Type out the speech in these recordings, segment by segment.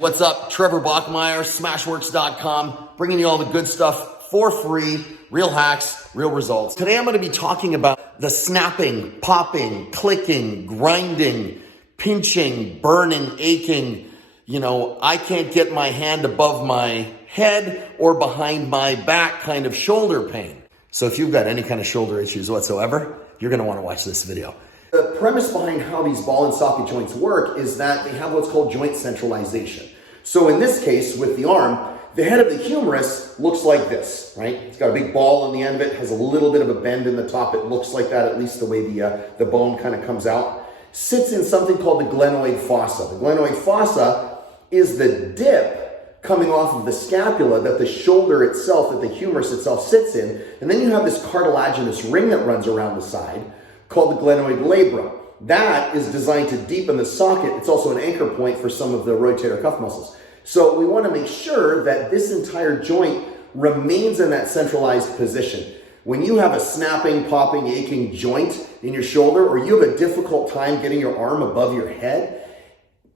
What's up? Trevor Bachmeyer, Smashwerx.com, bringing you all the good stuff for free, real hacks, real results. Today I'm going to be talking about the snapping, popping, clicking, grinding, pinching, burning, aching. I can't get my hand above my head or behind my back kind of shoulder pain. So if you've got any kind of shoulder issues whatsoever, you're going to want to watch this video. The premise behind how these ball and socket joints work is that they have what's called joint centralization. So in this case, with the arm, the head of the humerus looks like this, right? It's got a big ball on the end of it, has a little bit of a bend in the top. It looks like that, at least the way the bone kind of comes out. Sits in something called the glenoid fossa. The glenoid fossa is the dip coming off of the scapula that the shoulder itself, that the humerus itself sits in. And then you have this cartilaginous ring that runs around the side called the glenoid labrum. That is designed to deepen the socket. It's also an anchor point for some of the rotator cuff muscles. So we want to make sure that this entire joint remains in that centralized position. When you have a snapping, popping, aching joint in your shoulder, or you have a difficult time getting your arm above your head,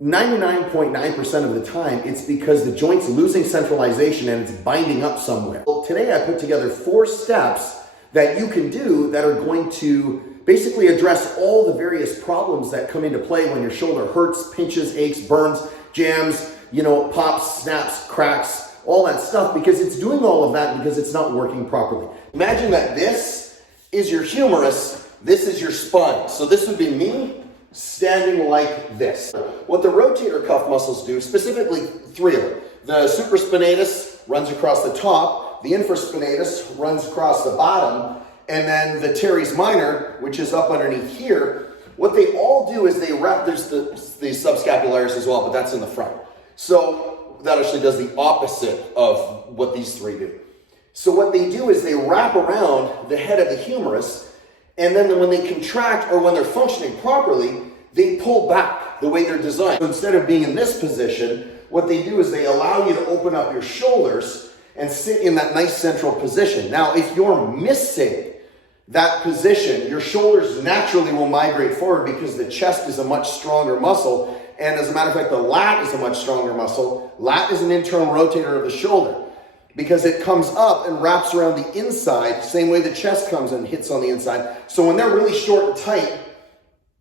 99.9% of the time, it's because the joint's losing centralization and it's binding up somewhere. Well, today I put together 4 steps that you can do that are going to basically address all the various problems that come into play when your shoulder hurts, pinches, aches, burns, jams, pops, snaps, cracks, all that stuff, because it's doing all of that because it's not working properly. Imagine that this is your humerus, this is your spine. So this would be me standing like this. What the rotator cuff muscles do, specifically 3 of them. The supraspinatus runs across the top, the infraspinatus runs across the bottom, and then the teres minor, which is up underneath here. What they all do is they wrap, there's the subscapularis as well, but that's in the front. So that actually does the opposite of what these 3 do. So what they do is they wrap around the head of the humerus, and then when they contract or when they're functioning properly, they pull back the way they're designed. So instead of being in this position, what they do is they allow you to open up your shoulders and sit in that nice central position. Now, if you're missing that position, your shoulders naturally will migrate forward because the chest is a much stronger muscle. And as a matter of fact, the lat is a much stronger muscle. Lat is an internal rotator of the shoulder because it comes up and wraps around the inside, same way the chest comes and hits on the inside. So when they're really short and tight,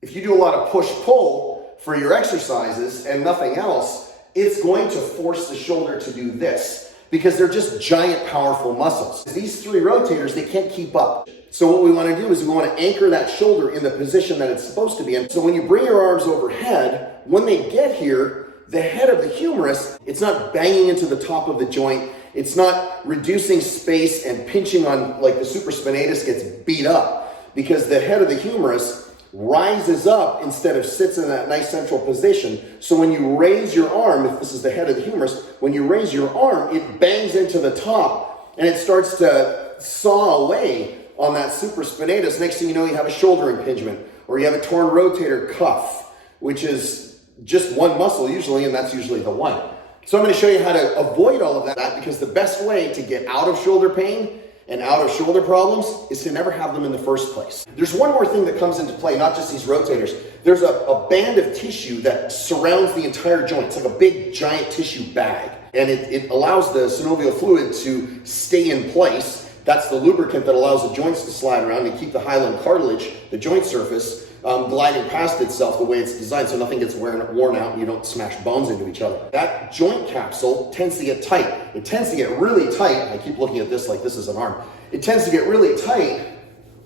if you do a lot of push-pull for your exercises and nothing else, it's going to force the shoulder to do this because they're just giant, powerful muscles. These 3 rotators, they can't keep up. So what we want to do is we want to anchor that shoulder in the position that it's supposed to be in. So when you bring your arms overhead, when they get here, the head of the humerus, it's not banging into the top of the joint. It's not reducing space and pinching on, like the supraspinatus gets beat up, because the head of the humerus rises up instead of sits in that nice central position. So when you raise your arm, if this is the head of the humerus, when you raise your arm, it bangs into the top and it starts to saw away on that supraspinatus. Next thing you know, you have a shoulder impingement, or you have a torn rotator cuff, which is just one muscle usually, and that's usually the one. So I'm going to show you how to avoid all of that, because the best way to get out of shoulder pain and out of shoulder problems is to never have them in the first place. There's one more thing that comes into play, not just these rotators. There's a band of tissue that surrounds the entire joint. It's like a big giant tissue bag, and it allows the synovial fluid to stay in place. That's the lubricant that allows the joints to slide around and keep the hyaline cartilage, the joint surface, gliding past itself the way it's designed, so nothing gets worn out and you don't smash bones into each other. That joint capsule tends to get tight. It tends to get really tight. I keep looking at this like this is an arm. It tends to get really tight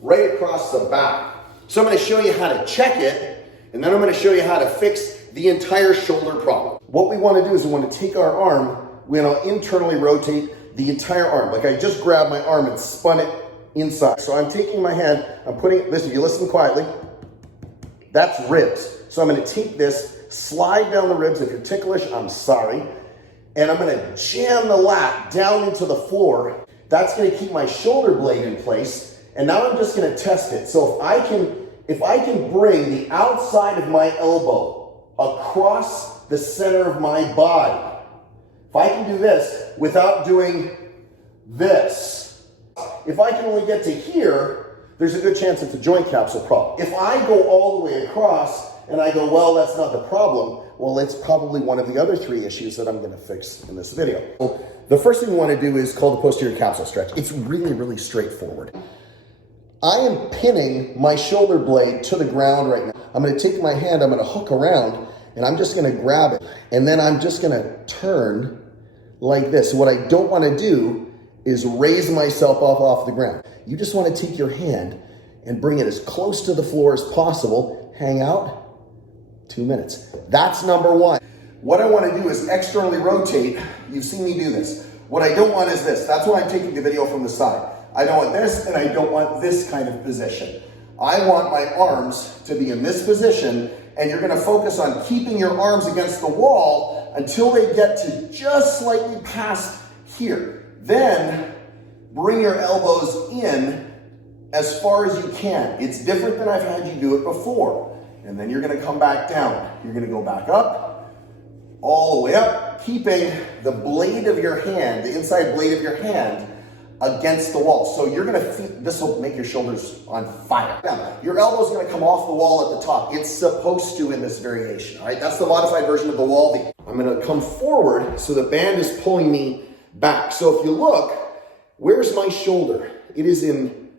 right across the back. So I'm going to show you how to check it, and then I'm going to show you how to fix the entire shoulder problem. What we want to do is we want to take our arm, we're going to internally rotate the entire arm. Like I just grabbed my arm and spun it inside. So I'm taking my hand, I'm putting, listen, you listen quietly, that's ribs. So I'm going to take this, slide down the ribs. If you're ticklish, I'm sorry. And I'm going to jam the lat down into the floor. That's going to keep my shoulder blade in place. And now I'm just going to test it. So if I can bring the outside of my elbow across the center of my body, if I can do this without doing this, if I can only get to here, there's a good chance it's a joint capsule problem. If I go all the way across and I go, well, that's not the problem, Well, it's probably one of the other 3 issues that I'm gonna fix in this video. So the first thing we wanna do is called the posterior capsule stretch. It's really, really straightforward. I am pinning my shoulder blade to the ground right now. I'm gonna take my hand, I'm gonna hook around, and I'm just gonna grab it. And then I'm just gonna turn like this. What I don't wanna do is raise myself up off the ground. You just wanna take your hand and bring it as close to the floor as possible. Hang out, 2 minutes. That's number 1. What I wanna do is externally rotate. You've seen me do this. What I don't want is this. That's why I'm taking the video from the side. I don't want this, and I don't want this kind of position. I want my arms to be in this position, and you're gonna focus on keeping your arms against the wall until they get to just slightly past here. Then bring your elbows in as far as you can. It's different than I've had you do it before. And then you're gonna come back down. You're gonna go back up, all the way up, keeping the blade of your hand, the inside blade of your hand, against the wall. So you're gonna feel, this will make your shoulders on fire. Now, your elbow's gonna come off the wall at the top. It's supposed to in this variation, all right? That's the modified version of the wall V. I'm gonna come forward so the band is pulling me back. So if you look, where's my shoulder? It is in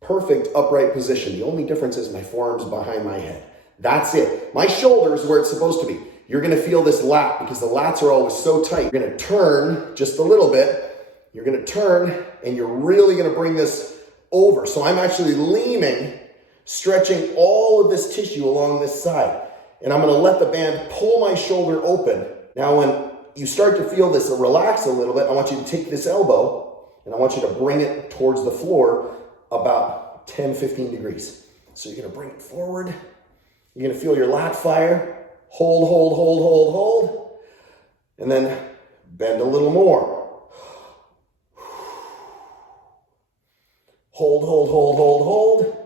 perfect upright position. The only difference is my forearm's behind my head. That's it. My shoulder is where it's supposed to be. You're gonna feel this lat because the lats are always so tight. You're gonna turn just a little bit. You're gonna turn and you're really gonna bring this over. So I'm actually leaning, stretching all of this tissue along this side. And I'm gonna let the band pull my shoulder open. Now when you start to feel this relax a little bit, I want you to take this elbow and I want you to bring it towards the floor about 10, 15 degrees. So you're gonna bring it forward. You're gonna feel your lat fire. Hold, hold, hold, hold, hold. And then bend a little more. Hold, hold, hold, hold, hold.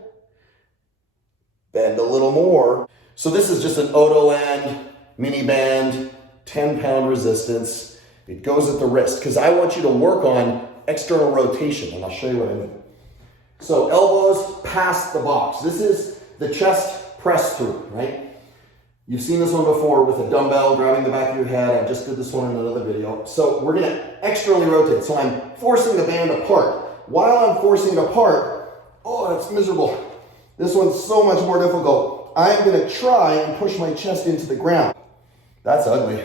Bend a little more. So this is just an Otoland mini band, 10-pound resistance. It goes at the wrist because I want you to work on external rotation, and I'll show you what I mean. So elbows past the box. This is the chest press through, right? You've seen this one before with a dumbbell grabbing the back of your head. I just did this one in another video. So we're gonna externally rotate. So I'm forcing the band apart. While I'm forcing it apart, oh, that's miserable. This one's so much more difficult. I'm gonna try and push my chest into the ground. That's ugly.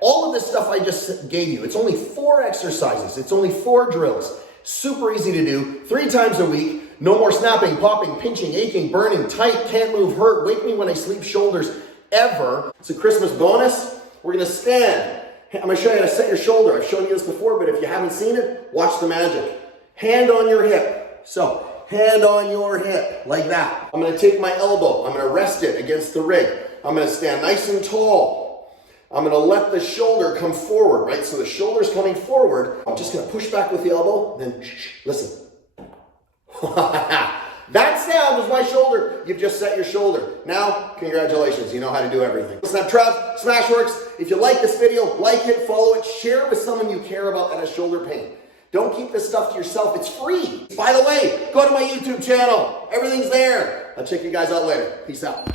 All of this stuff I just gave you, it's only 4 exercises. It's only 4 drills. Super easy to do, 3 times a week. No more snapping, popping, pinching, aching, burning, tight, can't move, hurt, wake me when I sleep shoulders, ever. It's a Christmas bonus. We're gonna stand. I'm gonna show you how to set your shoulder. I've shown you this before, but if you haven't seen it, watch the magic. Hand on your hip. So, hand on your hip, like that. I'm gonna take my elbow, I'm gonna rest it against the rig. I'm gonna stand nice and tall. I'm gonna let the shoulder come forward, right? So the shoulder's coming forward. I'm just gonna push back with the elbow, then listen. That sound was my shoulder. You've just set your shoulder. Now, congratulations, you know how to do everything. Listen, I'm Trev, Smashwerx. If you like this video, like it, follow it, share it with someone you care about that has shoulder pain. Don't keep this stuff to yourself, it's free. By the way, go to my YouTube channel. Everything's there. I'll check you guys out later. Peace out.